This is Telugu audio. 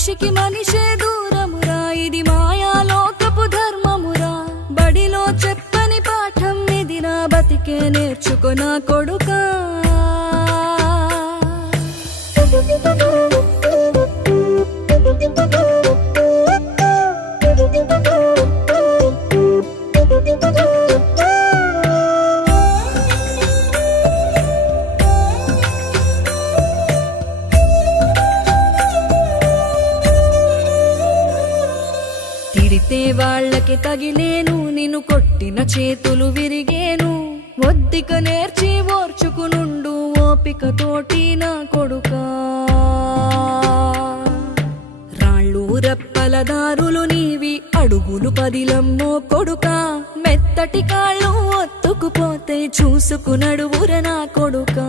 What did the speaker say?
మనిషికి మనిషే దూరమురా ఇది మాయాలోకపు ధర్మమురా బడిలో చెప్పని పాఠం ఇది నా బతికే నేర్చుకో నా కొడుకా తిడితే వాళ్ళకి తగిలేను నిన్ను కొట్టిన చేతులు విరిగేను ఒద్దిక నేర్చి ఓర్చుకునుండు ఓపికతోటి నా కొడుకా రాళ్ళు రప్పల దారులు నీవి అడుగులు పదిలమ్మో కొడుకా మెత్తటి కాళ్ళు ఒత్తుకుపోతే చూసుకునడువుర నా కొడుకా